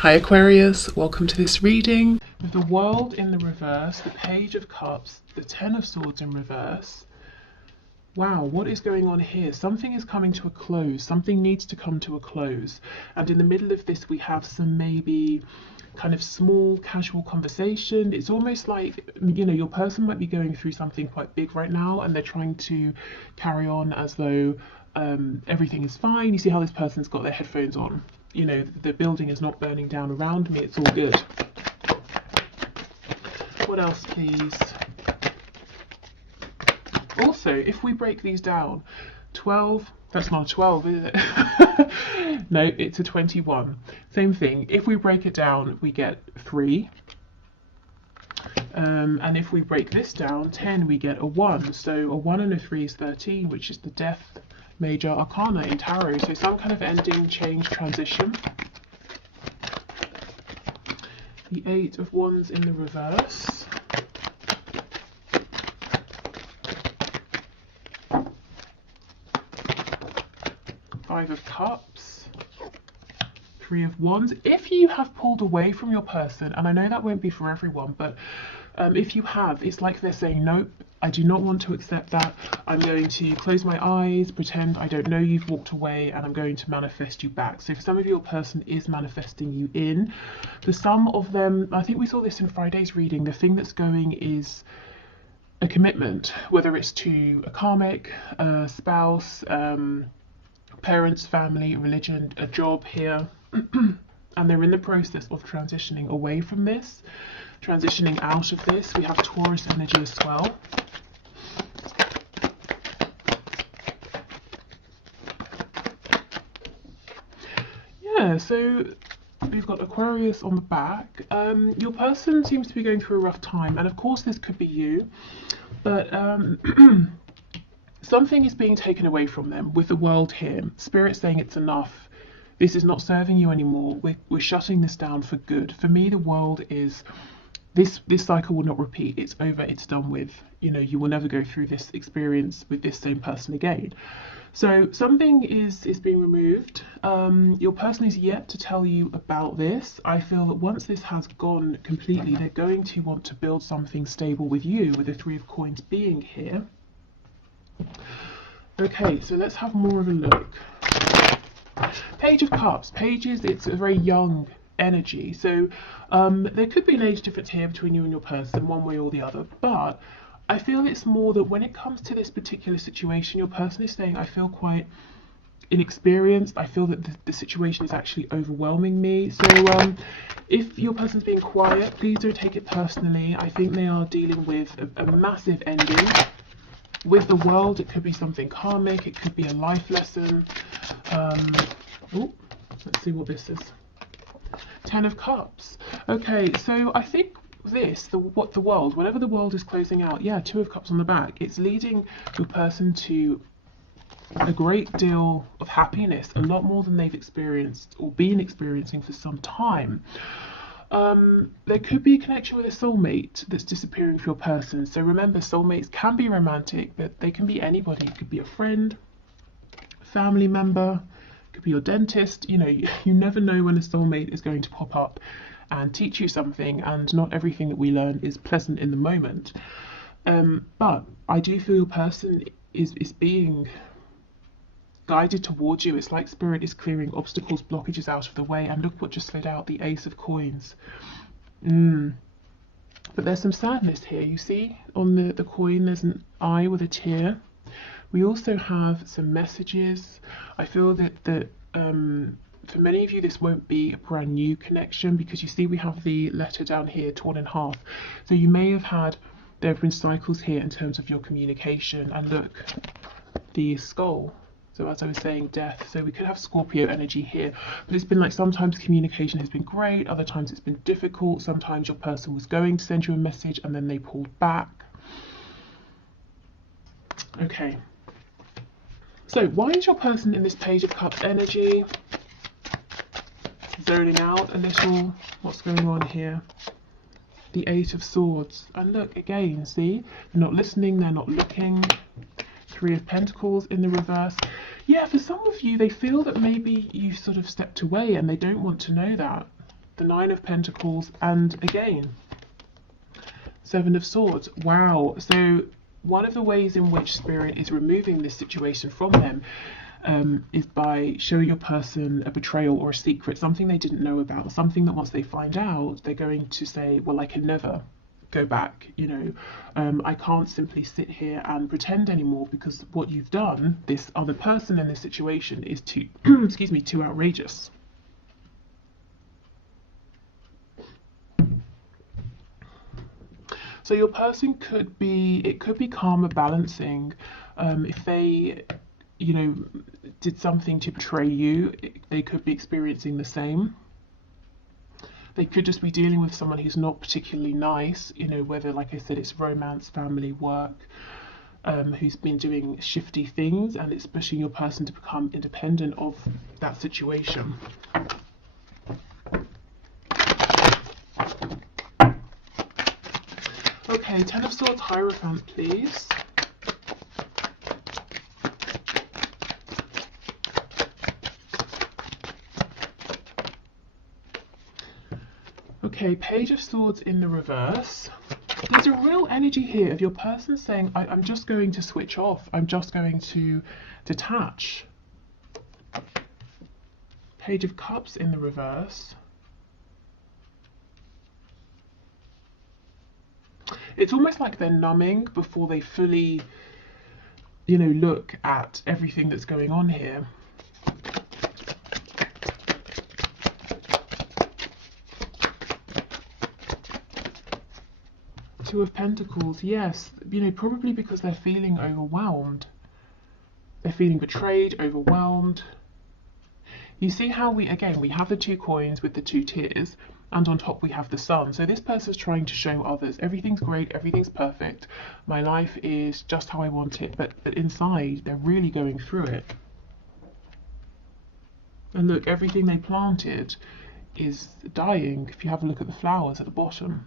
Hi Aquarius, welcome to this reading. With the World in the reverse, the Page of Cups, the Ten of Swords in reverse. Wow, what is going on here? Something is coming to a close. Something needs to come to a close. And in the middle of this, we have some maybe kind of small casual conversation. It's almost like, you know, your person might be going through something quite big right now and they're trying to carry on as though everything is fine. You see how this person's got their headphones on. You know, the building is not burning down around me, it's all good. What else, please? Also, if we break these down, 12, that's not a 12, is it? No, it's a 21. Same thing. If we break it down, we get 3. And if we break this down, 10, we get a 1. So a 1 and a 3 is 13, which is the Death Major Arcana in Tarot. So some kind of ending, change, transition. The 8 of Wands in the reverse. Five of Cups. 3 of Wands. If you have pulled away from your person, and I know that won't be for everyone, but if you have, it's like they're saying, nope, I do not want to accept that. I'm going to close my eyes, pretend I don't know you've walked away, and I'm going to manifest you back. So for some of you, your person is manifesting you in. For some of them, I think we saw this in Friday's reading, the thing that's going is a commitment, whether it's to a karmic, a spouse, parents, family, religion, a job here. And they're in the process of transitioning away from this, transitioning out of this. We have Taurus energy as well. Yeah, so we've got Aquarius on the back. Your person seems to be going through a rough time, and of course this could be you, but something is being taken away from them with the World here. Spirit saying it's enough. This is not serving you anymore. We're shutting this down for good. For me, the World is, this cycle will not repeat. It's over, it's done with. You know, you will never go through this experience with this same person again. So something is being removed. Your person is yet to tell you about this. I feel that once this has gone completely, they're going to want to build something stable with you, with the 3 of Coins being here. Okay, so let's have more of a look. Page of Cups. Pages, it's a very young energy. So there could be an age difference here between you and your person, one way or the other. But I feel it's more that when it comes to this particular situation, your person is saying, I feel quite inexperienced. I feel that the situation is actually overwhelming me. So if your person's being quiet, please don't take it personally. I think they are dealing with a massive ending. With the World, it could be something karmic, it could be a life lesson. Let's see what this is. 10 of Cups. Okay, so I think this, the World, whenever the World is closing out, yeah, 2 of Cups on the back, it's leading your person to a great deal of happiness, a lot more than they've experienced or been experiencing for some time. There could be a connection with a soulmate that's disappearing for your person. So remember, soulmates can be romantic, but they can be anybody. It could be a friend, family member, it could be your dentist. You know, you never know when a soulmate is going to pop up and teach you something, and not everything that we learn is pleasant in the moment. But I do feel your person is being guided towards you. It's like Spirit is clearing obstacles, blockages out of the way. And look what just slid out, the Ace of Coins. But there's some sadness here. You see on the coin there's an eye with a tear. We also have some messages. I feel that for many of you this won't be a brand new connection, because you see we have the letter down here torn in half. So you may have had, there have been cycles here in terms of your communication. And look, the skull. So as I was saying, death. So we could have Scorpio energy here, but it's been like sometimes communication has been great, other times it's been difficult. Sometimes your person was going to send you a message and then they pulled back. Okay. So why is your person in this Page of Cups energy? Zoning out a little. What's going on here? The 8 of Swords. And look, again, see? They're not listening, they're not looking. 3 of Pentacles in the reverse. Yeah, for some of you, they feel that maybe you sort of stepped away and they don't want to know that. the Nine of Pentacles, and again, Seven of Swords. Wow. So one of the ways in which Spirit is removing this situation from them is by showing your person a betrayal or a secret, something they didn't know about, something that once they find out, they're going to say, well, I can never go back, you know, I can't simply sit here and pretend anymore, because what you've done, this other person in this situation, is too, excuse me, too outrageous. So your person could be, it could be karma balancing. If they, you know, did something to betray you, they could be experiencing the same. They could just be dealing with someone who's not particularly nice, you know, whether, like I said, it's romance, family, work, who's been doing shifty things, and it's pushing your person to become independent of that situation. Okay, Ten of Swords, Hierophant, please. Okay, Page of Swords in the reverse. There's a real energy here of your person saying, I'm just going to switch off. I'm just going to detach. Page of Cups in the reverse. It's almost like they're numbing before they fully, you know, look at everything that's going on here. Two of Pentacles, yes, you know, probably because they're feeling overwhelmed. They're feeling betrayed, overwhelmed. You see how we have the two coins with the two tiers, and on top we have the sun. So this person's trying to show others, everything's great, everything's perfect, my life is just how I want it, but inside they're really going through it. And look, everything they planted is dying. If you have a look at the flowers at the bottom.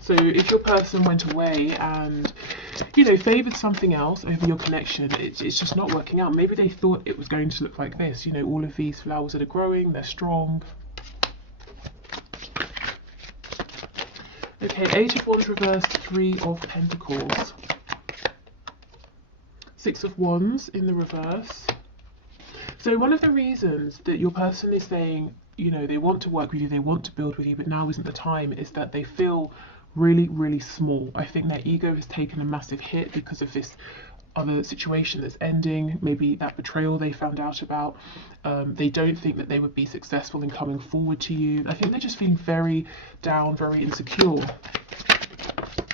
So if your person went away and, you know, favoured something else over your connection, it's just not working out. Maybe they thought it was going to look like this, you know, all of these flowers that are growing, they're strong. Okay, Eight of Wands reverse, Three of Pentacles. Six of Wands in the reverse. So one of the reasons that your person is saying, you know, they want to work with you, they want to build with you, but now isn't the time, is that they feel really, really small. I think their ego has taken a massive hit because of this other situation that's ending, maybe that betrayal they found out about. They don't think that they would be successful in coming forward to you. I think they're just feeling very down, very insecure.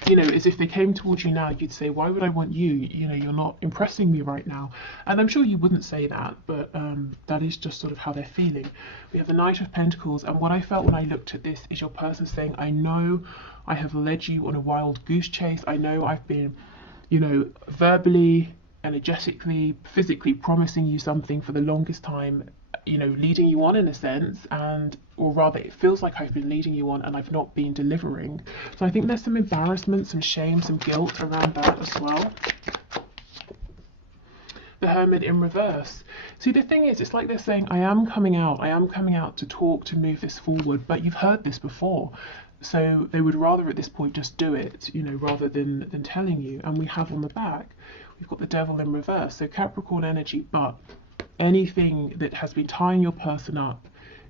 You know, as if they came towards you now, you'd say, why would I want you? You know, you're not impressing me right now. And I'm sure you wouldn't say that, but that is just sort of how they're feeling. We have the Knight of Pentacles, and what I felt when I looked at this is your person saying, I know I have led you on a wild goose chase. I know I've been, you know, verbally, energetically, physically promising you something for the longest time, you know, leading you on in a sense, and or rather it feels like I've been leading you on and I've not been delivering. So I think there's some embarrassment, some shame, some guilt around that as well. The Hermit in reverse. See, the thing is, it's like they're saying, I am coming out to talk, to move this forward, but you've heard this before. So they would rather at this point just do it, you know, rather than telling you. And we have on the back, we've got the Devil in reverse. So Capricorn energy, but anything that has been tying your person up,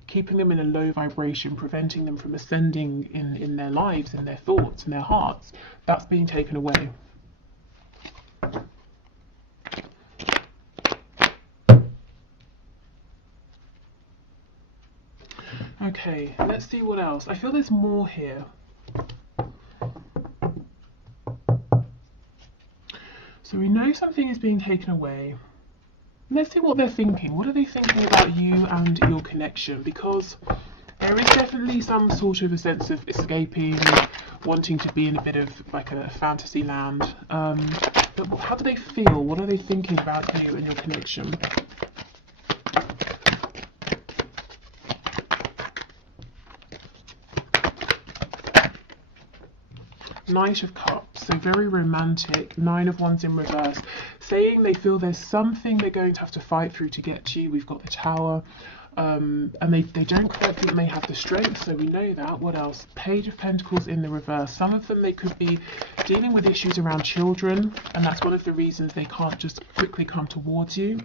keeping them in a low vibration, preventing them from ascending in their lives, in their thoughts, in their hearts, that's being taken away. Okay, let's see what else. I feel there's more here. So we know something is being taken away. Let's see what they're thinking. What are they thinking about you and your connection? Because there is definitely some sort of a sense of escaping, wanting to be in a bit of like a fantasy land. But how do they feel? What are they thinking about you and your connection? Knight of Cups, so very romantic. Nine of Wands in reverse. saying they feel there's something they're going to have to fight through to get to you. We've got the Tower. And they don't quite feel they may have the strength, so we know that. What else? Page of Pentacles in the reverse. Some of them, they could be dealing with issues around children, and that's one of the reasons they can't just quickly come towards you.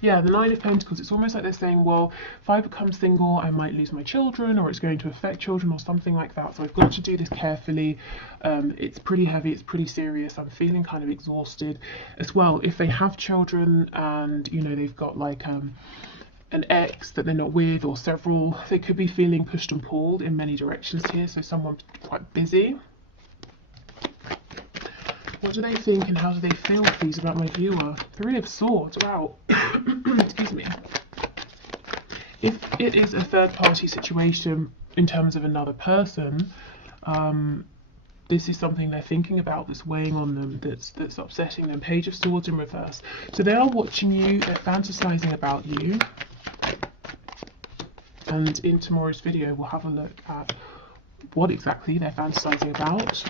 Yeah, the Nine of Pentacles, it's almost like they're saying, well, if I become single, I might lose my children, or it's going to affect children, or something like that. So I've got to do this carefully. It's pretty heavy, it's pretty serious. I'm feeling kind of exhausted as well. If they have children and, you know, they've got like an ex that they're not with, or several, they could be feeling pushed and pulled in many directions here. So someone's quite busy. What do they think and how do they feel, please, about my viewer? Three of Swords, wow. Excuse me. If it is a third-party situation in terms of another person, this is something they're thinking about, that's weighing on them, that's upsetting them. Page of Swords in reverse. So they are watching you, they're fantasizing about you. And in tomorrow's video, we'll have a look at what exactly they're fantasizing about.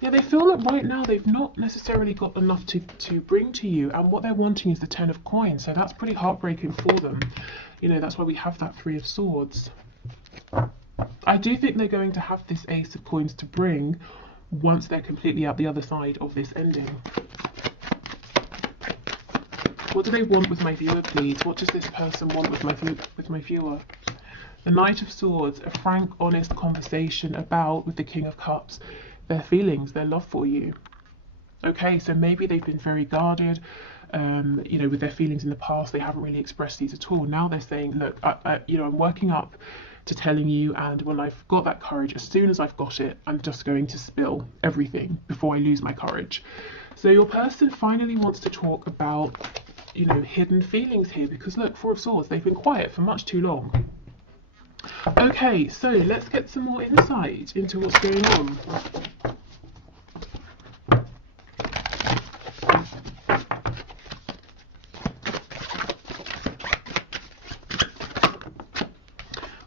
Yeah, they feel that right now they've not necessarily got enough to bring to you, and what they're wanting is the Ten of Coins, so that's pretty heartbreaking for them. You know, that's why we have that Three of Swords. I do think they're going to have this Ace of Coins to bring once they're completely out the other side of this ending. What do they want with my viewer, please? What does this person want with my viewer? The Knight of Swords, a frank, honest conversation about, with the King of Cups, their feelings, their love for you. Okay, so maybe they've been very guarded, you know, with their feelings in the past. They haven't really expressed these at all. Now they're saying, look, you know, I'm working up to telling you, and when I've got that courage, as soon as I've got it, I'm just going to spill everything before I lose my courage. So your person finally wants to talk about, you know, hidden feelings here, because look, Four of Swords, they've been quiet for much too long. Okay, so let's get some more insight into what's going on.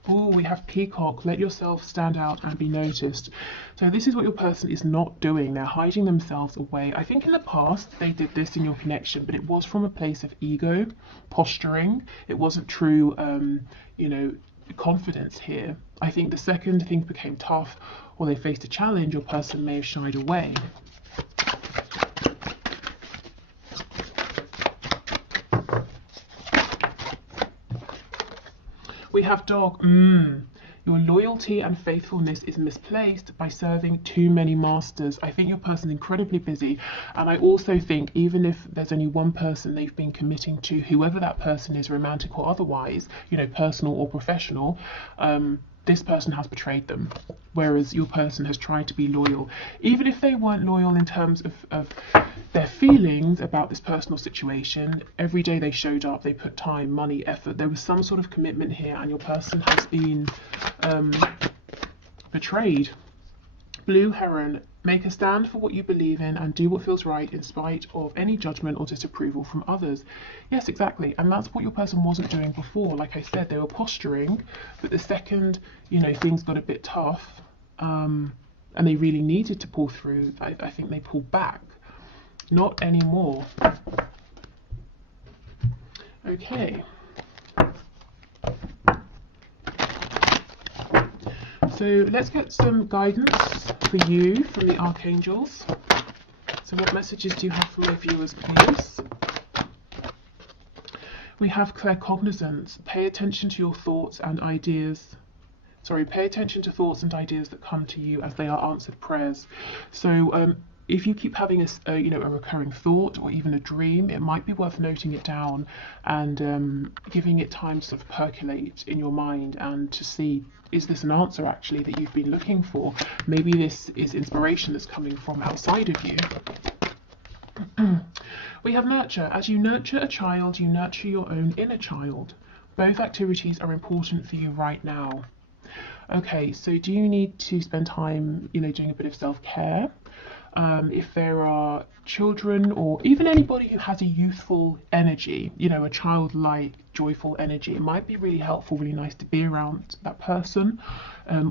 Oh, we have Peacock. Let yourself stand out and be noticed. So this is what your person is not doing. They're hiding themselves away. I think in the past they did this in your connection, but it was from a place of ego, posturing. It wasn't true, you know, confidence here. I think the second things became tough, or they faced a challenge, your person may have shied away. We have Dog. Your loyalty and faithfulness is misplaced by serving too many masters. I think your person's incredibly busy, and I also think even if there's only one person they've been committing to, whoever that person is, romantic or otherwise, you know, personal or professional, this person has betrayed them, whereas your person has tried to be loyal. Even if they weren't loyal in terms of their feelings about this personal situation, every day they showed up, they put time, money, effort. There was some sort of commitment here, and your person has been betrayed. Blue Heron, make a stand for what you believe in and do what feels right in spite of any judgment or disapproval from others. Yes, exactly. And that's what your person wasn't doing before. Like I said, they were posturing, but the second, you know, things got a bit tough, and they really needed to pull through, I think they pulled back. Not anymore. Okay. So let's get some guidance for you from the archangels. So what messages do you have for my viewers, please? We have claircognizance. Pay attention to your thoughts and ideas. Sorry, pay attention to thoughts and ideas that come to you as they are answered prayers. So if you keep having a you know, a recurring thought or even a dream, it might be worth noting it down and giving it time to sort of percolate in your mind and to see, is this an answer actually that you've been looking for? Maybe this is inspiration that's coming from outside of you. We have nurture. As you nurture a child, you nurture your own inner child. Both activities are important for you right now. Okay, so do you need to spend time, you know, doing a bit of self-care? If there are children or even anybody who has a youthful energy, you know, a childlike, joyful energy, it might be really helpful, really nice to be around that person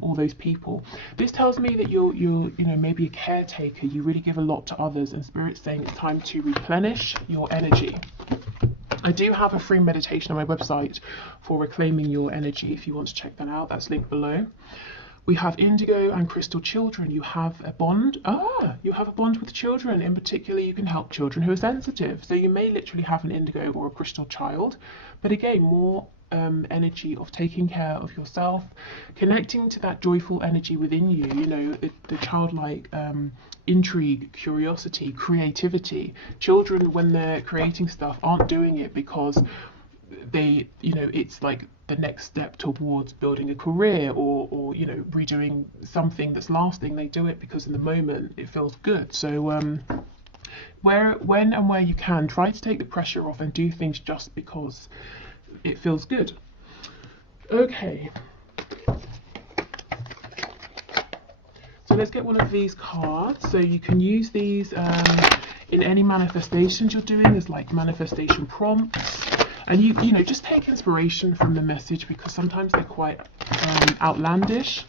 or those people. This tells me that you're you know, maybe a caretaker. You really give a lot to others, and Spirit's saying it's time to replenish your energy. I do have a free meditation on my website for reclaiming your energy if you want to check that out. That's linked below. We have indigo and crystal children. You have a bond. You have a bond with children. In particular, you can help children who are sensitive. So you may literally have an indigo or a crystal child. But again, more energy of taking care of yourself, connecting to that joyful energy within you, you know, the childlike intrigue, curiosity, creativity. Children, when they're creating stuff, aren't doing it because they, you know, it's like the next step towards building a career or you know, redoing something that's lasting. They do it because in the moment it feels good. So when and where you can, try to take the pressure off and do things just because it feels good. Okay, so let's get one of these cards. So you can use these in any manifestations you're doing as like manifestation prompts. And you know, just take inspiration from the message because sometimes they're quite outlandish.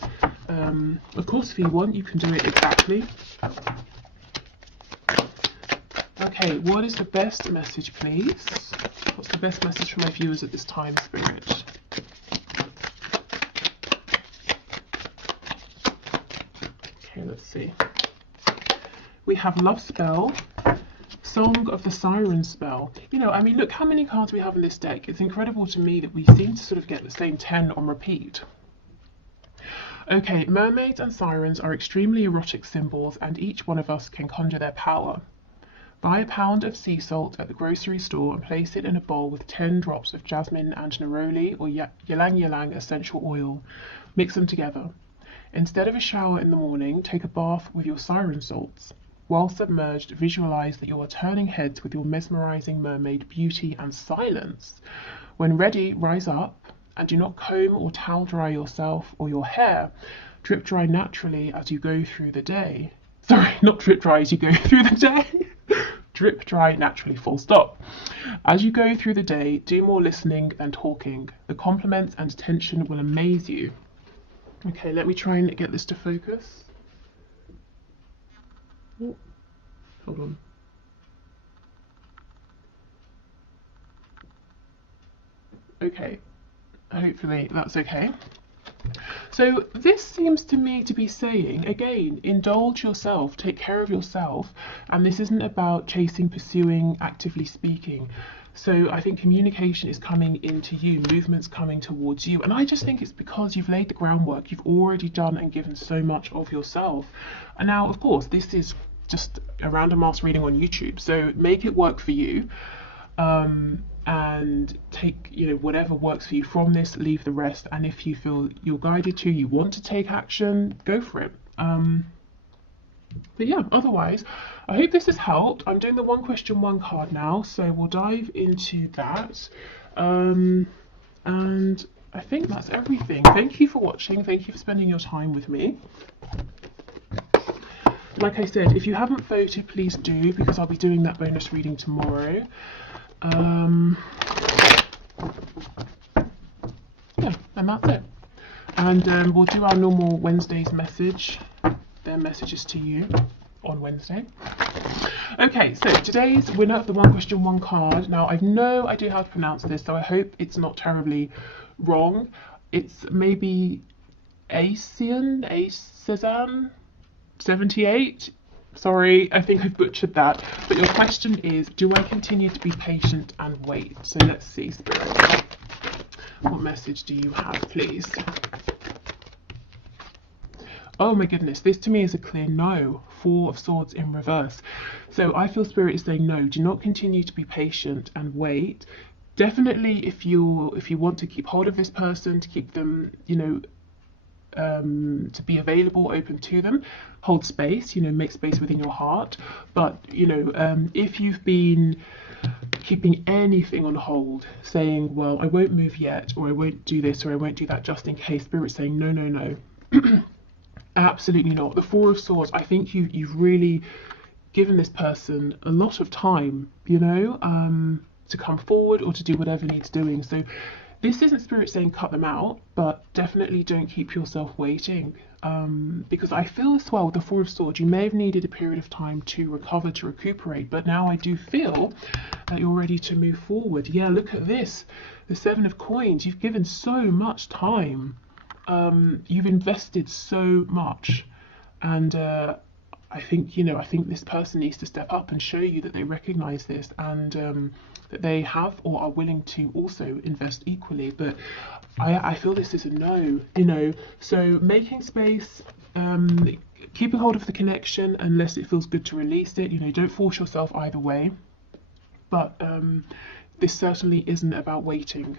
Of course, if you want, you can do it exactly. Okay, what is the best message, please? What's the best message for my viewers at this time, Spirit? Okay, let's see. We have Love Spell. Song of the Siren spell. You know, I mean, look how many cards we have in this deck. It's incredible to me that we seem to sort of get the same 10 on repeat. Okay, mermaids and sirens are extremely erotic symbols, and each one of us can conjure their power. Buy a pound of sea salt at the grocery store and place it in a bowl with 10 drops of jasmine and neroli or ylang ylang essential oil. Mix them together. Instead of a shower in the morning, take a bath with your siren salts. While submerged, visualize that you are turning heads with your mesmerizing mermaid beauty and silence. When ready, rise up and do not comb or towel dry yourself or your hair. Drip dry naturally as you go through the day. Sorry, not drip dry as you go through the day. Drip dry naturally, full stop. As you go through the day, do more listening than talking. The compliments and attention will amaze you. Okay, let me try and get this to focus. Oh, hold on. Okay, hopefully that's okay. So this seems to me to be saying, again, indulge yourself, take care of yourself, and this isn't about chasing, pursuing, actively speaking. So I think communication is coming into you, movement's coming towards you, and I just think it's because you've laid the groundwork, you've already done and given so much of yourself. And now, of course, this is just a random ass reading on YouTube, so make it work for you, and take, you know, whatever works for you from this, leave the rest, and if you feel you're guided to, you want to take action, go for it. But yeah, otherwise, I hope this has helped. I'm doing the one question, one card now, so we'll dive into that. And I think that's everything. Thank you for watching. Thank you for spending your time with me. Like I said, if you haven't voted, please do, because I'll be doing that bonus reading tomorrow. Yeah, and that's it. And we'll do our normal Wednesday's message, their messages to you on Wednesday. Okay, so today's winner of the one question, one card. Now, I've no idea how to pronounce this, so I hope it's not terribly wrong. It's maybe Asian 78. Sorry, I think I've butchered that. But your question is, do I continue to be patient and wait? So let's see, Spirit. What message do you have, please? Oh my goodness, this to me is a clear no. 4 of Swords in reverse. So I feel Spirit is saying no, do not continue to be patient and wait. Definitely if you want to keep hold of this person, to keep them, you know, to be available, open to them, hold space, you know, make space within your heart. But, you know, if you've been keeping anything on hold, saying, well, I won't move yet, or I won't do this, or I won't do that just in case, Spirit's saying no, no, no. Absolutely not. The Four of Swords, I think you've really given this person a lot of time, you know, to come forward or to do whatever needs doing. So this isn't Spirit saying cut them out, but definitely don't keep yourself waiting. Because I feel as well with the Four of Swords, you may have needed a period of time to recover, to recuperate, but now I do feel that you're ready to move forward. Yeah, look at this. The Seven of Coins. You've given so much time. You've invested so much. And I think, you know, I think this person needs to step up and show you that they recognize this, and that they have or are willing to also invest equally. But I feel this is a no, you know. So making space, keeping hold of the connection unless it feels good to release it. You know, don't force yourself either way. But this certainly isn't about waiting.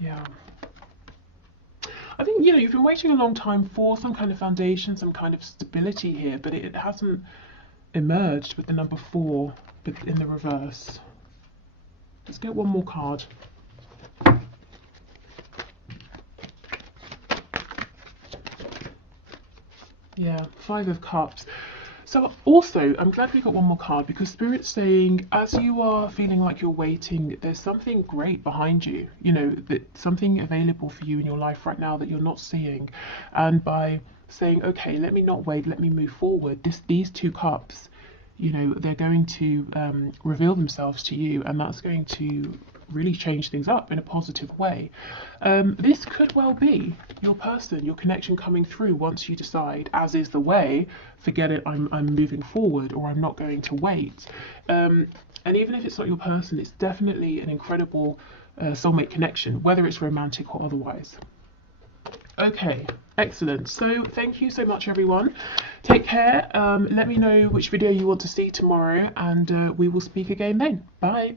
Yeah. I think, you know, you've been waiting a long time for some kind of foundation, some kind of stability here, but it hasn't emerged with the number 4, but in the reverse. Let's get one more card. Yeah, 5 of Cups. So also, I'm glad we got one more card, because Spirit's saying, as you are feeling like you're waiting, there's something great behind you, you know, that something available for you in your life right now that you're not seeing. And by saying, okay, let me not wait, let me move forward, these 2 cups, you know, they're going to reveal themselves to you, and that's going to really change things up in a positive way. This could well be your person, your connection coming through once you decide, as is the way, forget it, I'm moving forward, or I'm not going to wait. And even if it's not your person, it's definitely an incredible soulmate connection, whether it's romantic or otherwise. Okay, excellent. So thank you so much, everyone. Take care. Let me know which video you want to see tomorrow, and we will speak again then. Bye.